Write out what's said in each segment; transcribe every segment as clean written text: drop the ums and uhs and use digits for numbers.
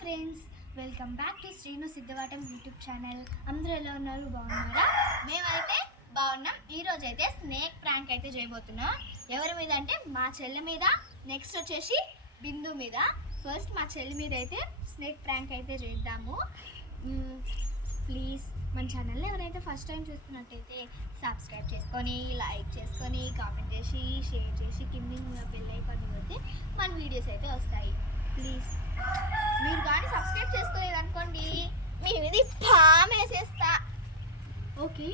Friends, welcome back to Srinu Siddhavatam YouTube channel. అందరూ ఎలా ఉన్నారు? బాగున్నారా? మేమైతే బాగున్నాం. ఈరోజు అయితే స్నేక్ ప్రాంక్ అయితే చేయబోతున్నాం. ఎవరి మీద అంటే మా చెల్లి మీద, నెక్స్ట్ వచ్చేసి బిందు మీద. ఫస్ట్ మా చెల్లి మీద అయితే స్నేక్ ప్రాంక్ అయితే చేద్దాము. ప్లీజ్ మన ఛానల్ని ఎవరైతే ఫస్ట్ టైం చూస్తున్నట్టయితే సబ్స్క్రైబ్ చేసుకొని, లైక్ చేసుకొని, కామెంట్ చేసి, షేర్ చేసి, కింద బెల్ ఐకాన్ కొడితే మన వీడియోస్ అయితే వస్తాయి. ప్లీజ్ మీరు కానీ సబ్స్క్రైబ్ చేసుకోలేదు అనుకోండి, మీ మీద పామ్ వేసేస్తా. ఓకే,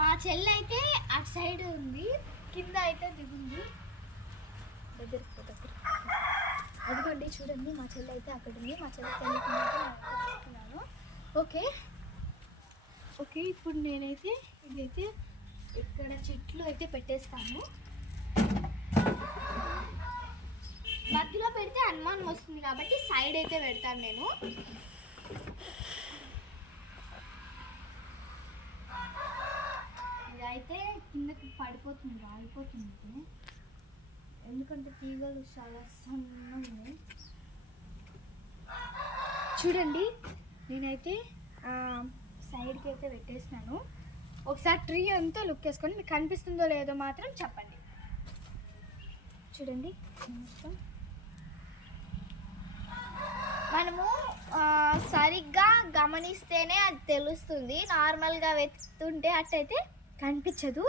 మా చెల్లి అయితే అటు సైడ్ ఉంది, కింద అయితే దిగుంది. దగ్గర అదిగోండి, చూడండి మా చెల్లి అయితే అక్కడ ఉంది. మా చెల్లి తెలియకుండా ఓకే ఓకే ఇప్పుడు నేనైతే ఇదైతే ఇక్కడ చెట్లు అయితే పెట్టేస్తాను. మధ్యలో పెడితే అనుమానం వస్తుంది కాబట్టి సైడ్ అయితే పెడతాను నేను. ఇదైతే కిందకి పడిపోతుంది, రాలిపోతుంది. ఎందుకంటే తీగలు చాలా సన్నగా ఉన్నాయి. చూడండి, నేనైతే సైడ్కి అయితే పెట్టేసినాను. ఒకసారి ట్రీ అంతా లుక్ వేసుకొని మీకు కనిపిస్తుందో లేదో మాత్రం చెప్పండి. చూడండి, మనము సరిగ్గా గమనిస్తేనే అది తెలుస్తుంది. నార్మల్గా వెతుకుతుంటే అట్టయితే కనిపించదు.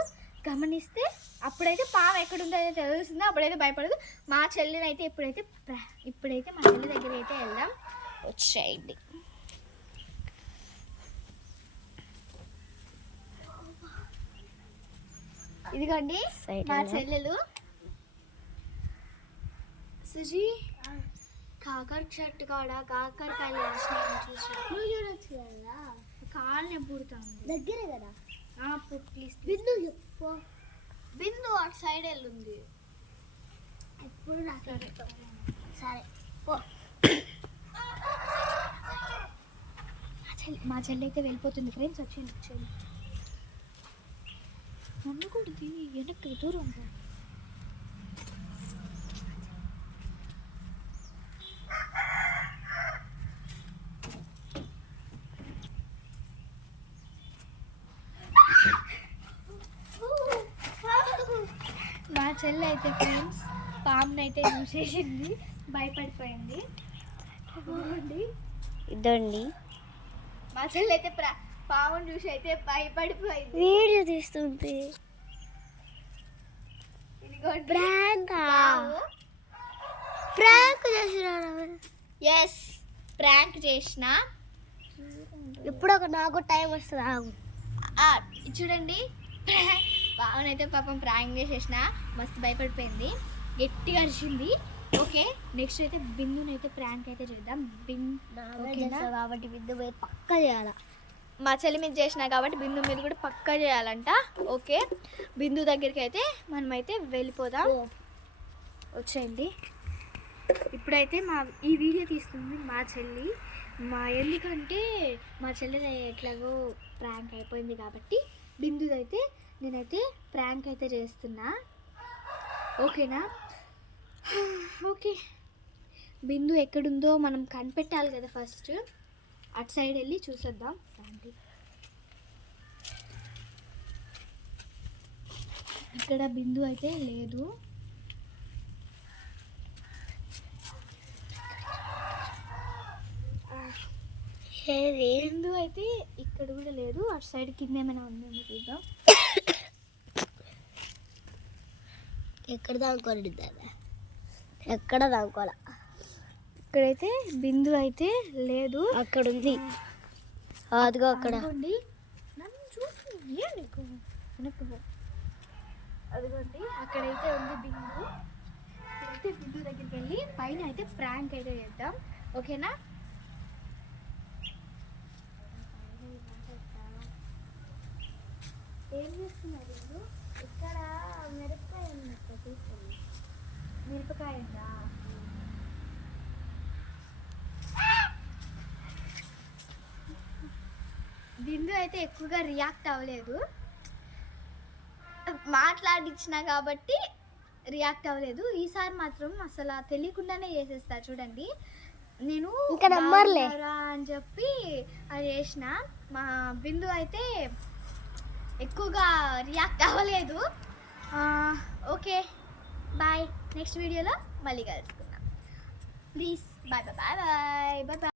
గమనిస్తే అప్పుడైతే పాము ఎక్కడుందో తెలుస్తుంది, అప్పుడైతే భయపడదు. మా చెల్లిని అయితే ఇప్పుడైతే మా చెల్లి దగ్గర అయితే వెళ్దాం. వచ్చేయండి. ఇదిగోండి మా చెల్లెలు. సుజీ, కాకర చెట్టు కాడ కాకరకాయలు వేసినాయని చూడొచ్చు కదా. కాళ్ళు ఎప్పుడుతుంది దగ్గరే కదా. ప్లీజ్ బిందు చెప్పు. బిందు అటు సైడ్ వెళ్ళుంది. ఎప్పుడు సరే పో. మా చెల్లి అయితే వెళ్ళిపోతుంది ఫ్రెండ్స్. వచ్చేయండి. నమ్మకూడదు, వెనక్కి దూరం. మా చెల్లి అయితే ఫ్రెండ్స్ పాముని అయితే చూసేసింది, భయపడిపోయింది. ఇదండి మా చెల్లి అయితే పాముని చూసి అయితే భయపడిపోయింది. వీడియో తీస్తుంది. ఎస్, ప్రాంక్ చేసిన. ఇప్పుడు నాకు టైం వస్తుంది. చూడండి, పావునైతే పాపం ప్రాంక్ చేసేసిన. మస్తు భయపడిపోయింది, గట్టిగా అరిచింది. ఓకే, నెక్స్ట్ అయితే బిందునైతే ప్రాంక్ అయితే చేద్దాం. కాబట్టి బిందు మీద పక్క చేయాలా. మా చెల్లి మీద చేసినా కాబట్టి బిందు మీద కూడా పక్కా చేయాలంట. ఓకే, బిందు దగ్గరికి అయితే మనమైతే వెళ్ళిపోదాం. వచ్చేయండి. ఇప్పుడైతే ఈ వీడియో తీస్తుంది మా చెల్లి. ఎందుకంటే మా చెల్లి ఎట్లాగో ప్రాంక్ అయిపోయింది కాబట్టి బిందుదైతే నేనైతే ప్రాంక్ అయితే చేస్తున్నా. ఓకేనా? ఓకే, బిందు ఎక్కడుందో మనం కనిపెట్టాలి కదా. ఫస్ట్ అటు సైడ్ వెళ్ళి చూసేద్దాం. ఇక్కడ బిందు అయితే లేదు. బిందు అయితే ఇక్కడ కూడా లేదు. అటు సైడ్ కింద ఏమైనా ఉందేమో చూద్దాం. ఎక్కడ దానుకోవాలా? ఇక్కడైతే బిందు అయితే లేదు. అక్కడ ఉంది, అదిగో అక్కడ. నన్ను చూసి నీకు వెనక్కి. అదిగోండి, అక్కడైతే ఉంది బిందు. ఇక్కడైతే బిందు దగ్గరికి వెళ్ళి పైన అయితే ప్రాంక్ అయితే చేద్దాం. ఓకేనా? ఏం చేస్తున్నారు? ఇక్కడ మిరపకాయ తీసుకుంది. మిరపకాయ ఉందా? బిందు అయితే ఎక్కువగా రియాక్ట్ అవ్వలేదు. మాట్లాడించిన కాబట్టి రియాక్ట్ అవ్వలేదు. ఈసారి మాత్రం అసలు తెలియకుండానే చేసేస్తా. చూడండి, నేను ఇంకా నమ్మర్లే. బాగున్నారా అని చెప్పి అది చేసిన. మా బిందు అయితే ఎక్కువగా రియాక్ట్ అవ్వలేదు. ఓకే బాయ్, నెక్స్ట్ వీడియోలో మళ్ళీ కలుసుకుందాం. Please bye bye bye bye bye bye.